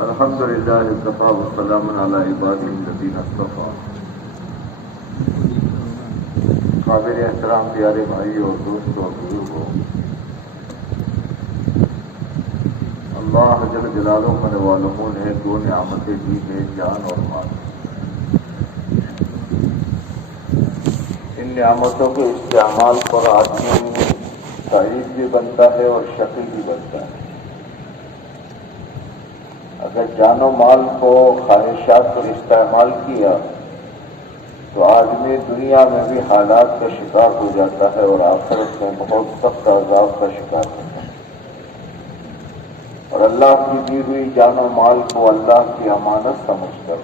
الحمد للہ وکفى وسلام علی عباده الذین اصطفى۔ قابل احترام پیارے بھائی اور دوستوں اور بزرگوں، اللہ جل جلالہ والوں نے دو نعمتیں دی ہیں، جان اور مال۔ ان نعمتوں کے استعمال پر آدمی سعید بھی بنتا ہے اور شقی بھی بنتا ہے۔ اگر جان و مال کو خواہشات پر استعمال کیا تو آدمی دنیا میں بھی حالات کا شکار ہو جاتا ہے اور آخرت میں بہت سخت عذاب کا شکار ہوتا ہے۔ اور اللہ کی دی ہوئی جان و مال کو اللہ کی امانت سمجھ کر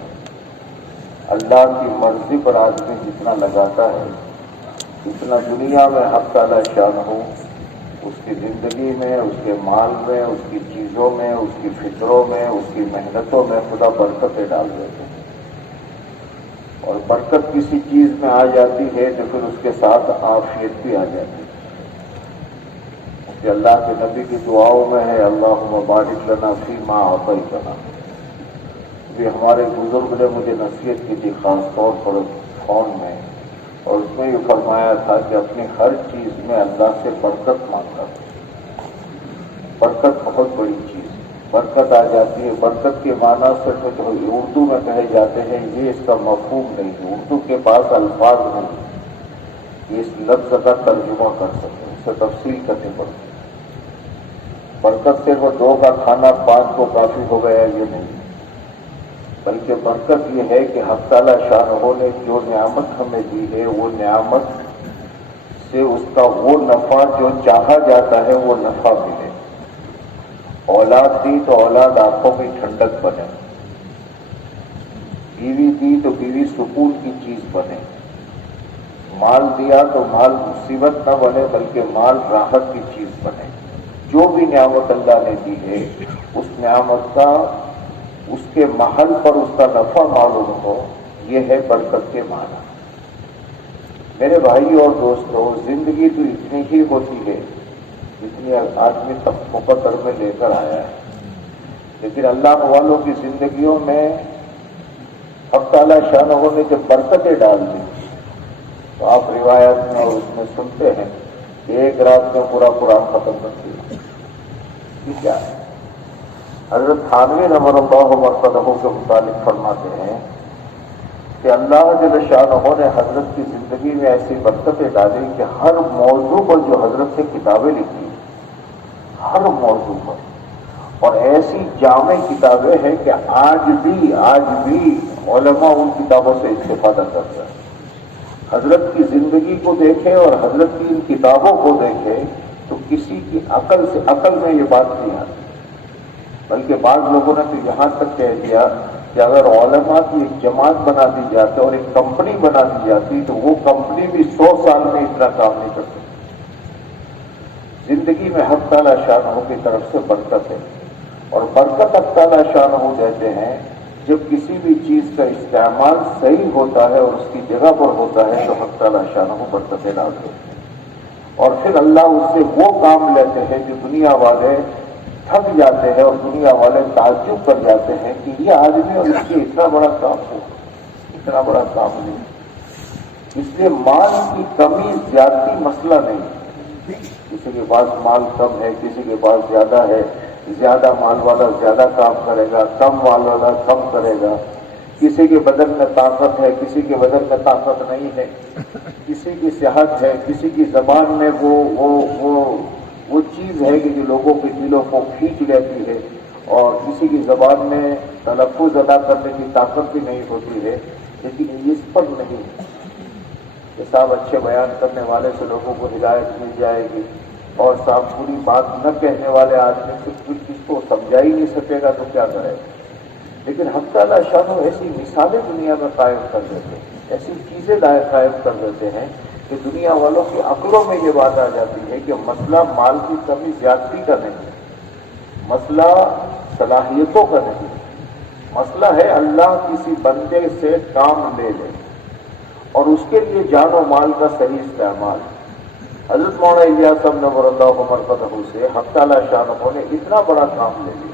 اللہ کی مرضی پر آدمی جتنا لگاتا ہے، اتنا دنیا میں حق تعالی شان ہو اس کی زندگی میں، اس کے مال میں، اس کی چیزوں میں، اس کی فکروں میں، اس کی محنتوں میں خدا برکتیں ڈال دیتے ہیں۔ اور برکت کسی چیز میں آ جاتی ہے تو پھر اس کے ساتھ عافیت بھی آ جاتی ہے۔ کہ اللہ کے نبی کی دعاؤں میں ہے اللہم بارک لنا فیما اعطیتنا۔ بھی ہمارے بزرگ نے مجھے نصیحت کی تھی خاص طور پر فون میں، اور اس میں یہ فرمایا تھا کہ اپنی ہر چیز میں اللہ سے برکت مانگا۔ برکت بہت بڑی چیز ہے، برکت آ جاتی ہے۔ برکت کے معنی صرف جو اردو میں کہے جاتے ہیں یہ اس کا مفہوم نہیں ہے، اردو کے پاس الفاظ نہیں یہ اس لفظ کا ترجمہ کر سکتے، اس سے تفصیل کرنی پڑتی ہے۔ برکت صرف دو کا کھانا 5 کو کافی ہو گیا یہ نہیں، بلکہ برکت یہ ہے کہ حق تعالی شانہ نے جو نعمت ہمیں دی ہے وہ نعمت سے اس کا وہ نفع جو چاہا جاتا ہے وہ نفع ملے۔ اولاد دی تو اولاد آنکھوں میں ٹھنڈک بنے، بیوی دی تو بیوی سکون کی چیز بنے، مال دیا تو مال مصیبت نہ بنے بلکہ مال راحت کی چیز بنے۔ جو بھی نعمت اللہ نے دی ہے اس نعمت کا اس کے محل پر اس کا نفع معلوم ہو، یہ ہے برکت کے معنی۔ میرے بھائی اور دوستو، زندگی تو اتنی ہی ہوتی ہے جتنی آدمی تب مقدر میں لے کر آیا ہے، لیکن اللہ والوں کی زندگیوں میں حق تعالی شانہ نے جب برکتیں ڈال دی تو آپ روایت میں اور اس میں سنتے ہیں کہ ایک رات میں پورا قرآن ختم کر دیا۔ یہ کیا ہے؟ حضرت تھانوی نور اللہ مرتدہ کے متعلق فرماتے ہیں کہ اللہ جل شانہ نے حضرت کی زندگی میں ایسی برکتیں ڈالی کہ ہر موضوع پر جو حضرت سے کتابیں لکھی، ہر موضوع پر، اور ایسی جامع کتابیں ہیں کہ آج بھی علماء ان کتابوں سے استفادہ کرتے ہیں۔ حضرت کی زندگی کو دیکھیں اور حضرت کی ان کتابوں کو دیکھیں تو کسی کی عقل میں یہ بات نہیں آتی، بلکہ بعض لوگوں نے تو یہاں تک کہہ دیا کہ اگر علماء کی ایک جماعت بنا دی جاتی اور ایک کمپنی بنا دی جاتی تو وہ کمپنی بھی 100 سال میں اتنا کام نہیں کر سکتی۔ زندگی میں حق تعالی شانہ کی طرف سے برکت ہے، اور برکت حق تعالی شانہ دیتے ہیں جب کسی بھی چیز کا استعمال صحیح ہوتا ہے اور اس کی جگہ پر ہوتا ہے تو حق تعالی شانہ برکتیں ڈالتے ہیں، اور پھر اللہ اس سے وہ کام لیتے ہیں جو دنیا والے تھک جاتے ہیں اور دنیا والے تعجب کر جاتے ہیں کہ یہ آدمی اور اس کے اتنا بڑا کام ہو، اتنا بڑا کام نہیں۔ اس لیے مال کی کمی زیادتی مسئلہ نہیں، کسی کے پاس مال کم ہے، کسی کے پاس زیادہ ہے، زیادہ مال والا زیادہ کام کرے گا، کم مال والا کم کرے گا، کسی کے بدن میں طاقت ہے، کسی کے بدن میں طاقت نہیں ہے، کسی کی صحت ہے، کسی کی زبان میں وہ چیز ہے کہ جو لوگوں کے دلوں کو کھینچ لیتی ہے، اور کسی کی زبان میں تلفظ ادا کرنے کی طاقت بھی نہیں ہوتی ہے، لیکن اس پر نہیں کہ صاحب اچھے بیان کرنے والے سے لوگوں کو ہدایت مل جائے گی، اور صاحب پوری بات نہ کہنے والے آدمی سے کچھ چیز کو سمجھا ہی نہیں سکے گا تو کیا کرے گا۔ لیکن حق تعالی شانہ ایسی مثالیں دنیا میں قائم کر دیتے ہیں، ایسی چیزیں قائم کر دیتے ہیں کہ دنیا والوں کی عقلوں میں یہ بات آ جاتی ہے کہ مسئلہ مال کی کمی زیادتی کا نہیں ہے، مسئلہ صلاحیتوں کا نہیں ہے، مسئلہ ہے اللہ کسی بندے سے کام لے لے اور اس کے لیے جان و مال کا صحیح استعمال۔ حضرت مولانا الیاس صاحب نور اللہ مرتضی سے حق تعالی شانہ نے اتنا بڑا کام لے لیا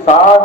7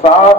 7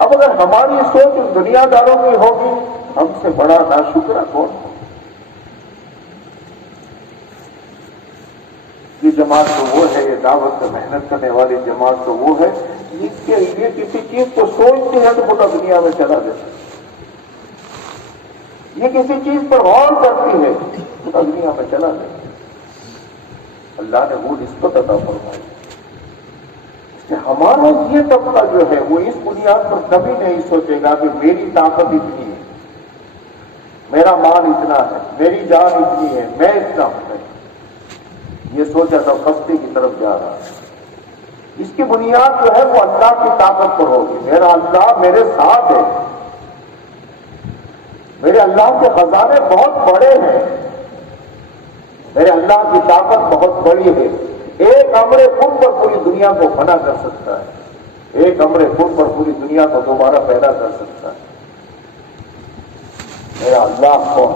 اب اگر ہماری سوچ اس دنیا داروں کی ہوگی، ہم سے بڑا ناشکرا کون ہو؟ یہ جماعت تو وہ ہے، یہ دعوت سے محنت کرنے والی جماعت تو وہ ہے جس کے لیے کسی چیز کو سوچتے ہیں تو پورا دنیا میں چلا دیتے، یہ کسی چیز پر غور کرتی ہے پورا دنیا میں چلا دیتے۔ اللہ نے وہ نسبت عطا فرمائی کہ ہمارا یہ طبقہ جو ہے وہ اس بنیاد پر کبھی نہیں سوچے گا کہ میری طاقت اتنی ہے، میرا مال اتنا ہے، میری جان اتنی ہے، میں اتنا ہوں۔ یہ سوچا تو خستے کی طرف جا رہا ہے۔ اس کی بنیاد جو ہے وہ اللہ کی طاقت پر ہوگی، میرا اللہ میرے ساتھ ہے، میرے اللہ کے خزانے بہت بڑے ہیں، میرے اللہ کی طاقت بہت بڑی ہے، ایک امر خود پر پوری دنیا کو فنا کر سکتا ہے، ایک امر خود پر پوری دنیا کو دوبارہ پیدا کر سکتا ہے۔ میرا اللہ کون؟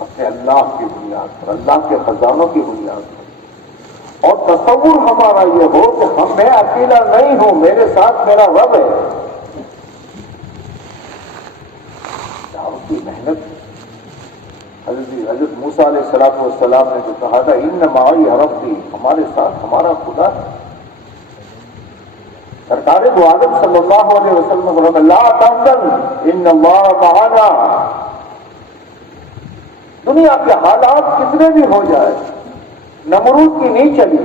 اپنے اللہ کی بنیاد پر، اللہ کے خزانوں کی بنیاد پر، اور تصور ہمارا یہ ہو کہ میں اکیلا نہیں ہوں، میرے ساتھ میرا رب ہے۔ دعوت کی محنت حضرت موسیٰ علیہ السلام نے جو کہا تھا ان معی ربی، ہمارے ساتھ ہمارا خدا۔ سرکار دو عالم صلی اللہ علیہ وسلم نے لا تحزن ان اللہ معنا، دنیا کے حالات کتنے بھی ہو جائے، نمرود کی نہیں چلی،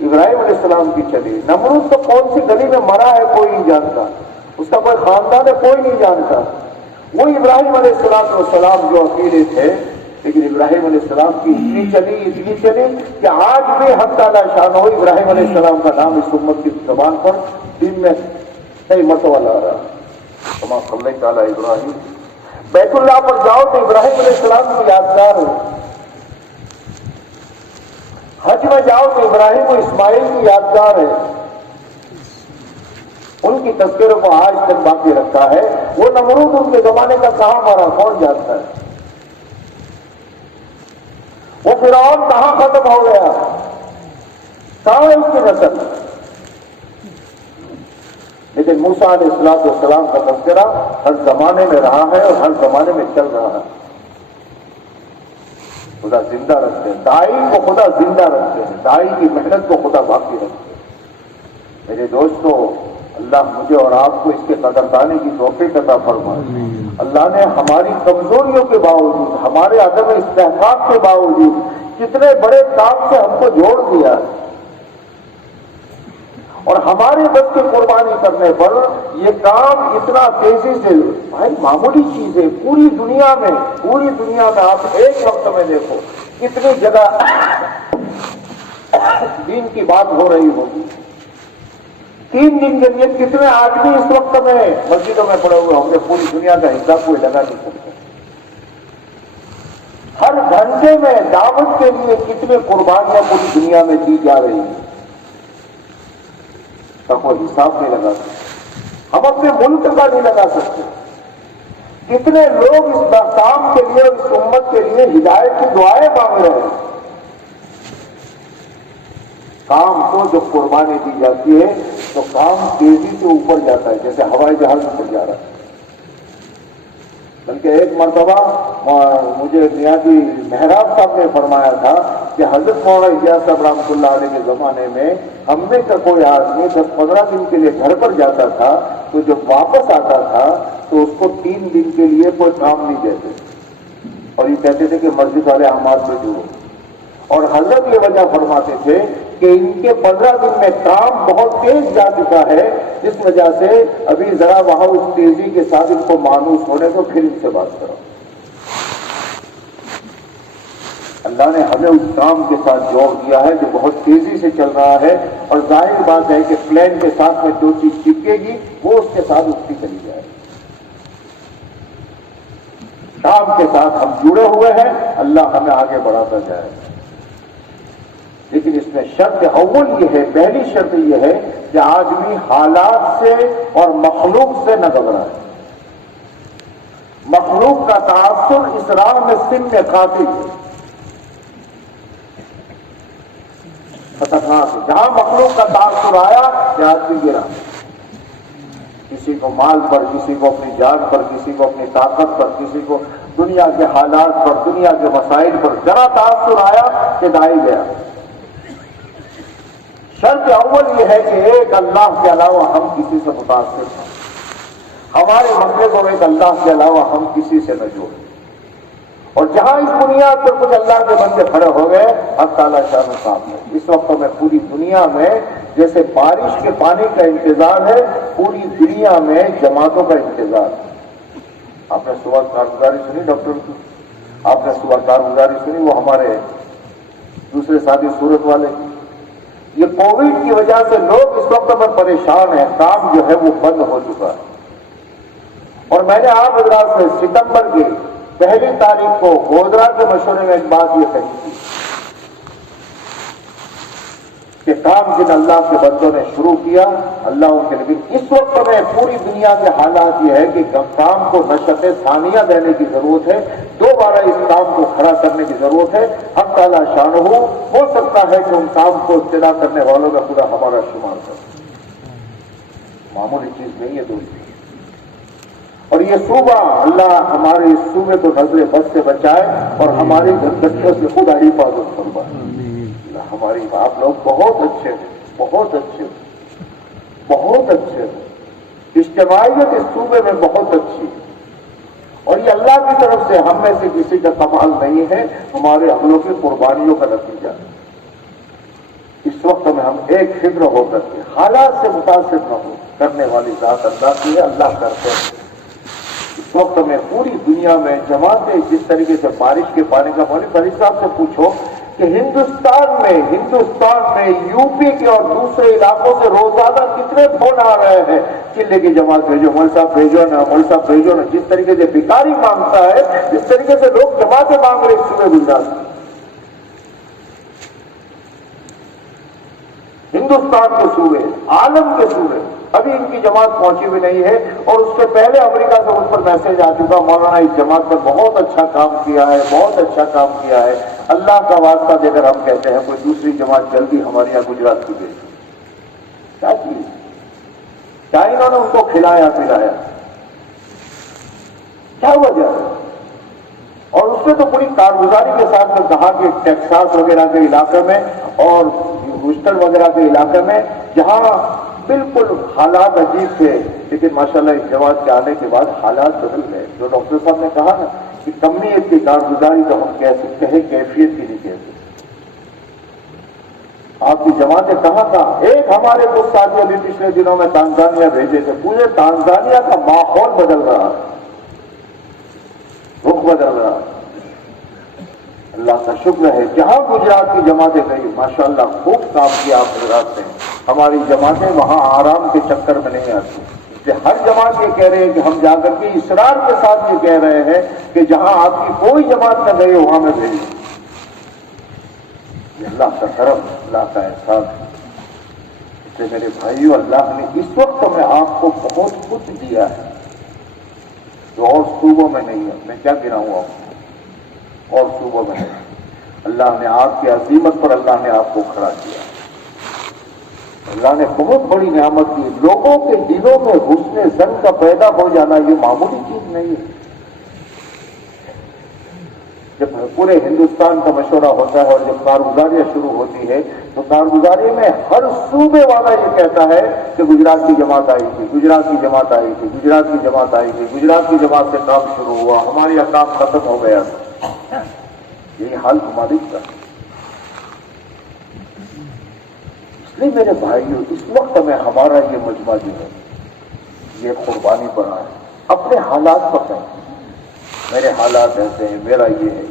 ابراہیم علیہ السلام کی چلی۔ نمرود تو کون سی گلی میں مرا ہے کوئی نہیں جانتا، اس کا کوئی خاندان ہے کوئی نہیں جانتا، وہ ابراہیم علیہ السلام جو اکیلے تھے، لیکن ابراہیم علیہ السلام کی اتنی چلی کہ آج بھی حق تعالی شان ہو ابراہیم علیہ السلام کا نام اس امت کی زبان پر دن میں کئی مرتبہ لا رہا ہے۔ کما صلی تعالی ابراہیم، بیت اللہ پر جاؤ تو ابراہیم علیہ السلام کی یادگار ہو، حج میں جاؤ تو ابراہیم و اسماعیل کی یادگار ہے، ان کی تصویروں کو آج تک باقی رکھا ہے۔ وہ نمرود ان کے زمانے کا کہاں مارا کون جانتا ہے، وہ فرعون کہاں ختم ہو گیا، کہاں ہے اس کی نسل؟ لیکن موسیٰ علیہ السلام کا تذکرہ ہر زمانے میں رہا ہے اور ہر زمانے میں چل رہا ہے۔ خدا زندہ رکھتے ہیں، داعی کو خدا زندہ رکھتے ہیں، داعی کی محنت کو خدا باقی رکھتے ہیں۔ میرے دوستو، اللہ مجھے اور آپ کو اس کے قدردانی کی توفیق عطا فرمائے۔ اللہ نے ہماری کمزوریوں کے باوجود، ہمارے عدم استحقاق کے باوجود کتنے بڑے کام سے ہم کو جوڑ دیا، اور ہمارے بس کی قربانی کرنے پر یہ کام اتنا تیزی سے، بھائی معمولی چیز ہے، پوری دنیا میں آپ ایک وقت میں دیکھو کتنی جگہ دین کی بات ہو رہی ہوگی، 3 دن کے لیے کتنے آدمی اس وقت میں مسجدوں میں پڑے ہوئے ہوں گے، پوری دنیا کا حصہ کوئی لگا نہیں سکتے۔ ہر گھنٹے میں دعوت کے لیے کتنے قربانیاں پوری دنیا میں دی جا رہی ہیں، کا کوئی حساب نہیں لگا سکتے، ہم اپنے ملک کا نہیں لگا سکتے۔ کتنے لوگ اس کام کے لیے، اس امت کے لیے ہدایت کی دعائیں مانگ رہے ہیں۔ کام کو جب قربانی دی جاتی ہے تو کام تیزی سے اوپر جاتا ہے، جیسے ہوائی جہاز اوپر جا رہا ہے۔ بلکہ ایک مرتبہ مجھے نیازی محراب صاحب نے فرمایا تھا کہ حضرت مولانا الیاس صاحب رحمۃ اللہ علیہ کے زمانے میں ہم میں کا کوئی آدمی 10-15 دن کے لیے گھر پر جاتا تھا تو جب واپس آتا تھا تو اس کو 3 دن کے لیے کوئی کام نہیں دیتے، اور یہ کہتے تھے کہ مسجد والے اعمال پہ جڑو، اور حضرت یہ وجہ فرماتے تھے کہ ان کے 15 دن میں کام بہت تیز جا چکا ہے، اس وجہ سے ابھی ذرا وہاں اس تیزی کے ساتھ ان کو مانوس ہونے تو پھر ان سے بات کرو۔ اللہ نے ہمیں اس کام کے ساتھ جوڑ دیا ہے جو بہت تیزی سے چل رہا ہے، اور ظاہر بات ہے کہ پلین کے ساتھ میں جو چیز چپکے گی وہ اس کے ساتھ اٹھتی چلی جائے۔ کام کے ساتھ ہم جڑے ہوئے ہیں، اللہ ہمیں آگے بڑھاتا جائے، لیکن اس میں شرط اول یہ ہے، پہلی شرط یہ ہے کہ آدمی حالات سے اور مخلوق سے نہ گھبرائے۔ مخلوق کا تاثر اس راہ میں سن میں قاتل ہے، خطرناک ہے۔ جہاں مخلوق کا تاثر آیا کہ آدمی گرا، کسی کو مال پر، کسی کو اپنی جان پر، کسی کو اپنی طاقت پر، کسی کو دنیا کے حالات پر، دنیا کے مسائل پر ذرا تاثر آیا کہ دائی گیا۔ شرط اول یہ ہے کہ ایک اللہ کے علاوہ ہم کسی سے متاثر ہیں، ہمارے مسئلے کو ایک اللہ کے علاوہ ہم کسی سے نہ جوڑیں۔ اور جہاں اس بنیاد پر کچھ اللہ کے بندے کھڑے ہو گئے، اللہ تعالیٰ شان و سامنے اس وقت میں پوری دنیا میں جیسے بارش کے پانی کا انتظار ہے، پوری دنیا میں جماعتوں کا انتظار ہے۔ آپ نے صبح کارگزاری سنی ڈاکٹر کی، آپ نے صبح کارگزاری سنی وہ ہمارے دوسرے ساتھی صورت والے کی۔ یہ کووڈ کی وجہ سے لوگ اس وقت میں پریشان ہیں، کام جو ہے وہ بند ہو چکا ہے۔ اور میں نے آپ حضرات سے ستمبر کی 1 تاریخ کو گودرا کے مشورے میں ایک بات یہ کہی تھی کہ کام جن اللہ کے بندوں نے شروع کیا اللہ ان کے، لیکن اس وقت میں پوری دنیا کے حالات یہ ہے کہ کام کو نشست ثانیہ دینے کی ضرورت ہے، دوبارہ اس کام کو کھڑا کرنے کی ضرورت ہے۔ حق تعالیٰ شانہ ہو سکتا ہے کہ ان کام کو ابتدا کرنے والوں کا خدا ہمارا شمار کر، معمولی چیز نہیں ہے دوسری۔ اور یہ صوبہ اللہ ہمارے اس صوبے کو نظر بد سے بچائے اور ہماری گندگیوں سے خدا حفاظت فرمائے۔ ہماری آپ لوگ بہت اچھے ہیں، بہت اچھے، بہت اچھے، اجتماعیت اس صوبے میں بہت اچھی ہے، اور یہ اللہ کی طرف سے ہم میں سے کسی کا کمال نہیں ہے، ہمارے عملوں کی قربانیوں کا نتیجہ ہے۔ اس وقت میں ہم ایک فکر ہو کر کے حالات سے متاثر نہ ہو، کرنے والی ذات اللہ کی ہے، اللہ کرتے ہیں۔ اس وقت میں پوری دنیا میں جماعتیں جس طریقے سے بارش کے پانی کا پانی، فرید صاحب سے پوچھو کہ ہندوستان میں یو پی کے اور دوسرے علاقوں سے روزانہ کتنے فون آ رہے ہیں، چلے کی جماعت بھیجو، مول صاحب بھیجو نا، مول صاحب بھیجو نا۔ جس طریقے سے بھکاری مانگتا ہے اس طریقے سے لوگ جماعتیں مانگ رہے صبح گجرات میں۔ ہندوستان کے صوبے، عالم کے صوبے، ابھی ان کی جماعت پہنچی بھی نہیں ہے، اور اس سے پہلے امریکہ سے ان پر میسج آ چکا، مولانا اس جماعت پر بہت اچھا کام کیا ہے، بہت اچھا کام کیا ہے، اللہ کا واسطہ دے کر ہم کہتے ہیں کوئی دوسری جماعت جلدی ہمارے یہاں گجرات کی بھیجو۔ کیا چیز؟ کیا انہوں نے ان کو کھلایا پلایا؟ کیا وجہ؟ اور اس نے تو پوری کارگزاری کے ساتھ میں کہا کہ ٹیکساس وغیرہ کے علاقے میں اور ہیوسٹن وغیرہ کے علاقے میں جہاں بالکل حالات عجیب تھے، لیکن ماشاءاللہ اس جماعت کے آنے کے بعد حالات بدل گئے۔ جو ڈاکٹر صاحب نے کہا نا کہ کمیت کی کارگزاری تو ہم کہہ سکتے ہیں، کیفیت کی نہیں کہہ سکتے۔ آپ کی جماعتیں کہاں کہاں، ایک ہمارے کچھ ساتھی ابھی پچھلے دنوں میں تانزانیہ بھیجے تھے، پورے تانزانیہ کا ماحول بدل رہا، رخ بدل رہا۔ اللہ کا شکر ہے جہاں گجرات کی جماعتیں گئی ماشاءاللہ خوب کام کیا آپ حضرات نے۔ ہماری جماعتیں وہاں آرام کے چکر میں نہیں آتی، کہ ہر جماعت یہ کہہ رہے ہیں کہ ہم جا کر کے اصرار کے ساتھ یہ کہہ رہے ہیں کہ جہاں آپ کی کوئی جماعت نہ گئی وہاں میں بھیجیں۔ یہ اللہ کا کرم، اللہ کا احسان ہے۔ اس لیے میرے بھائیو، اللہ نے اس وقت میں آپ کو بہت کچھ دیا ہے جو اور صوبوں میں نہیں ہے۔ میں کیا گناؤں آپ کو، اور صوبوں میں ہے۔ اللہ نے آپ کی عظیمت پر اللہ نے آپ کو کھڑا کیا، اللہ نے بہت بڑی نعمت دی۔ لوگوں کے دلوں میں حسن ظن کا پیدا ہو جانا یہ معمولی چیز نہیں ہے۔ جب پورے ہندوستان کا مشورہ ہوتا ہے اور جب کارگزاریاں شروع ہوتی ہے تو کارگزاری میں ہر صوبے والا یہ کہتا ہے کہ گجرات کی جماعت آئی تھی، گجرات کی جماعت آئی تھی، گجرات کی جماعت آئی تھی، گجرات کی جماعت سے کام شروع ہوا، ہمارے یہاں کام ختم ہو گیا۔ یہی حال ہماری کا۔ اس لیے میرے بھائیوں، اس وقت میں ہمارا یہ مجمع جو ہے یہ قربانی بنا ہے۔ اپنے حالات پر کہیں میرے حالات ایسے ہیں، میرا یہ ہے،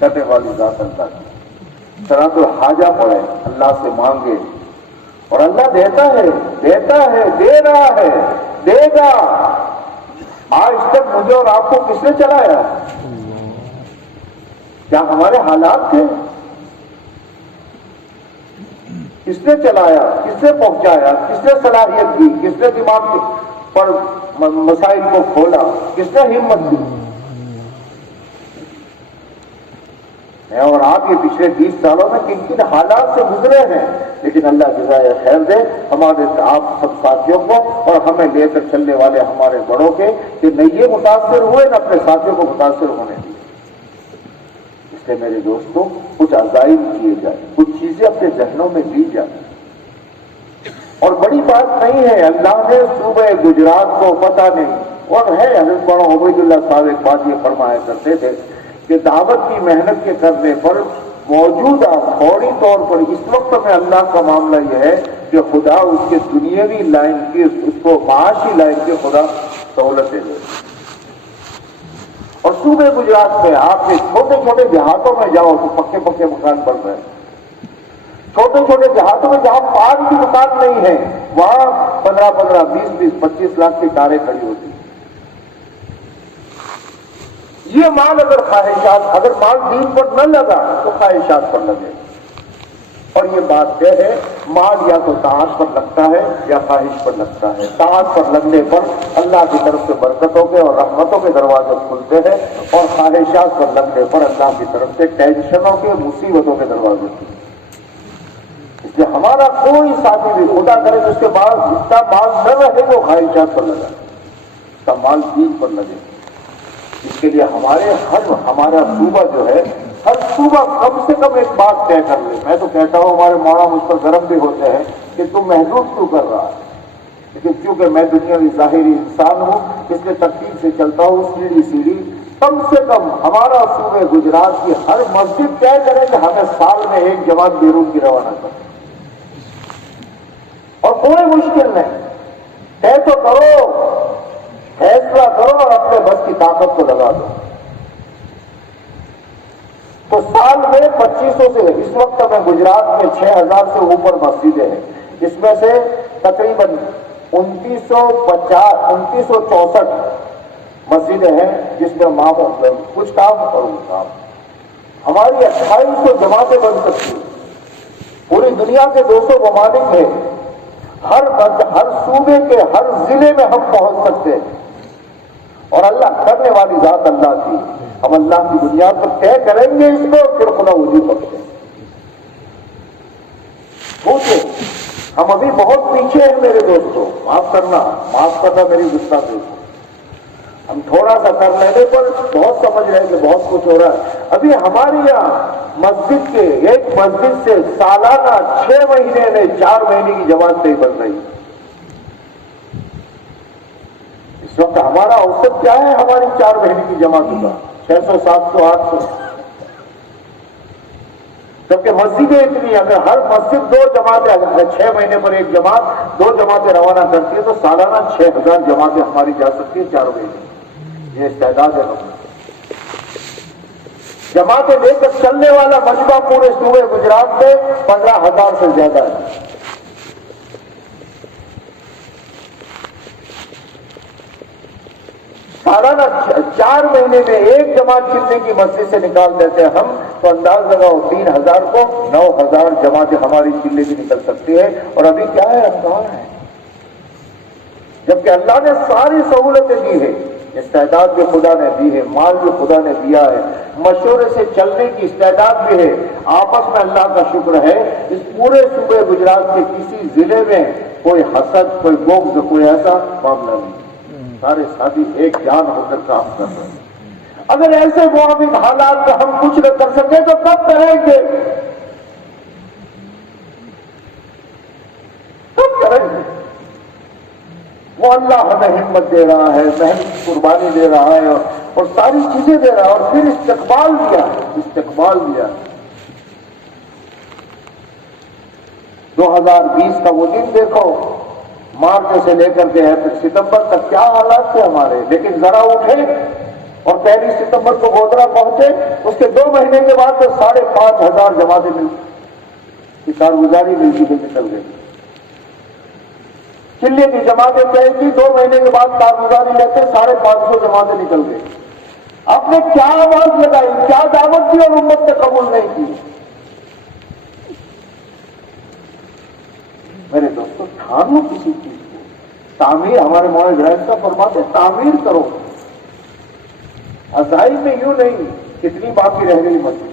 کرنے والی ذات اللہ کی طرح تو حاجہ پڑے اللہ سے مانگے، اور اللہ دیتا ہے، دے رہا ہے، دے گا۔ آج تک مجھے اور آپ کو کس نے چلایا؟ کیا ہمارے حالات تھے؟ کس نے چلایا، کس نے پہنچایا، کس نے صلاحیت دی، کس نے دماغ پر مسائل کو کھولا، کس نے ہمت دی؟ میں اور آپ یہ پچھلے 20 سالوں میں کن کن حالات سے گزرے ہیں، لیکن اللہ جزائے خیر دے ہمارے آپ سب ساتھیوں کو اور ہمیں لے کر چلنے والے ہمارے بڑوں کے کہ نہ یہ متاثر ہوئے نہ اپنے ساتھیوں کو متاثر ہونے دیے۔ اس لیے میرے دوستوں کچھ عزائم کیے جائیں، کچھ چیزیں اپنے ذہنوں میں لی جائیں، اور بڑی بات نہیں ہے، اللہ نے صوبہ گجرات کو پتہ نہیں، اور ہے حضرت مولانا عبید اللہ صاحب ایک بات یہ فرمایا کرتے تھے کہ دعوت کی محنت کے کرنے پر موجودہ فوری طور پر اس وقت میں اللہ کا معاملہ یہ ہے کہ خدا اس کے دنیاوی لائن کی، اس کو معاشی لائن کی خدا سہولتیں دے۔ اور صوبہ گجرات میں آپ کے چھوٹے چھوٹے دیہاتوں میں جاؤ تو پکے پکے مکان بن رہے ہیں، چھوٹے چھوٹے دیہاتوں میں جہاں پان کی دکان نہیں ہے وہاں 15-15, 20-20, 25 لاکھ کی کاریں کھڑی ہوتی ہیں۔ یہ مال اگر خواہشات، اگر مال دین پر نہ لگا تو خواہشات پر لگے، اور یہ بات طے ہے مال یا تو طاعت پر لگتا ہے یا خواہش پر لگتا ہے۔ طاعت پر لگنے پر اللہ کی طرف سے برکتوں کے اور رحمتوں کے دروازے کھلتے ہیں، اور خواہشات پر لگنے پر اللہ کی طرف سے ٹینشنوں کے، مصیبتوں کے دروازے کھلتے ہیں۔ اس لیے ہمارا کوئی ساتھی بھی خدا کرے کہ اس کے بعد جتنا مال نہ رہے وہ خواہشات پر لگا، اس کا مال دین پر لگے۔ اس کے لیے ہمارا صوبہ جو ہے، ہر صوبہ کم سے کم ایک بات طے کر لے۔ میں تو کہتا ہوں ہمارے مولانا مجھ پر گرم بھی ہوتے ہیں کہ تم محدود کیوں کر رہا ہے، لیکن کیونکہ میں دنیاوی ظاہری انسان ہوں اس لیے ترتیب سے چلتا ہوں، سیڑھی سیڑھی۔ کم سے کم ہمارا صوبہ گجرات کی ہر مسجد طے کرے کہ ہمیں سال میں ایک جماعت بیرون کی روانہ کرے، اور کوئی مشکل نہیں، طے تو کرو، فیصلہ کرو اور اپنے بس کی طاقت کو لگا دو۔ تو سال میں 2500 سے، اس وقت میں گجرات میں 6000 سے اوپر مسجدیں ہیں، اس میں سے تقریباً 2964 مسجدیں ہیں جس میں کچھ کام اور وہ کام۔ ہماری 2800 جماعتیں بن سکتی ہیں، پوری دنیا کے 200 ممالک ہیں، ہر صوبے کے ہر ضلع میں ہم پہنچ سکتے ہیں، اور اللہ کرنے والی ذات اللہ کی، ہم اللہ کی بنیاد پر طے کریں گے اس کو، پھر خدا وجود بخشے۔ پوچھے ہم ابھی بہت پیچھے ہیں میرے دوستوں، معاف کرنا میری گستاخی کو، ہم تھوڑا سا کر لینے پر بہت سمجھ رہے ہیں کہ بہت کچھ ہو رہا ہے۔ ابھی ہماری یہاں مسجد کے ایک مسجد سے سالانہ 6 مہینے میں 4 مہینے کی جماعت نہیں بن رہی۔ اس وقت ہمارا اوسط کیا ہے؟ ہماری 4 مہینے کی جماعت کا 600, 700, 800، جبکہ مسجدیں اتنی، اگر ہر مسجد 2 جماعتیں، 6 مہینے پر ایک جماعت 2 جماعتیں روانہ کرتی ہے تو سالانہ 6000 جماعتیں ہماری جا سکتی ہیں 4 مہینے۔ یہ استعداد ہے ہم، جماعتیں لے کر چلنے والا مجمع پورے صوبے گجرات میں 15000 سے زیادہ ہے۔ سالانہ 4 مہینے میں ایک جماعت چلنے کی مسجد سے نکال دیتے ہیں ہم، تو انداز لگاؤ 3000 کو 9000 جماعتیں ہماری چلنے کی نکل سکتی ہے، اور ابھی کیا ہے، ہم کہاں ہیں؟ جبکہ اللہ نے ساری سہولتیں دی ہے، استعداد بھی خدا نے دی ہے، مال بھی خدا نے دیا ہے، مشورے سے چلنے کی استعداد بھی ہے۔ آپس میں اللہ کا شکر ہے اس پورے صوبے گجرات کے کسی ضلع میں کوئی حسد، کوئی بغض، کوئی ایسا معاملہ نہیں، سارے ساتھی ایک جان ہو کر کام کر رہے ہیں۔ اگر ایسے معاون حالات میں ہم کچھ نہ کر سکیں تو کب کریں گے؟ کب کریں گے؟ وہ اللہ ہمیں ہمت دے رہا ہے، محنت قربانی دے رہا ہے، اور ساری چیزیں دے رہا ہے، اور پھر استقبال دیا۔ 2020 کا وہ دن دیکھو، مارچ سے لے کر کے ستمبر تک کیا حالات تھے ہمارے، لیکن ذرا اٹھے اور 1 ستمبر کو گودرا پہنچے، اس کے 2 مہینے کے بعد تو 5500 جماعتیں کی کارگزاری ملتی ہوئی نکل گئی۔ چلے کی جماعتیں طے کی، 2 مہینے کے بعد کارگزاری لیتے 550 جماعتیں نکل گئی۔ آپ نے کیا آواز لگائی، کیا دعوت دی اور امت نے قبول نہیں کی؟ میرے دوستوں ٹھانو کسی چیز کو، تعمیر، ہمارے مولانا ابراہیم صاحب فرماتے ہیں تعمیر کرو، عزائم میں یوں نہیں کتنی باقی رہ گئی مسجد،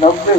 90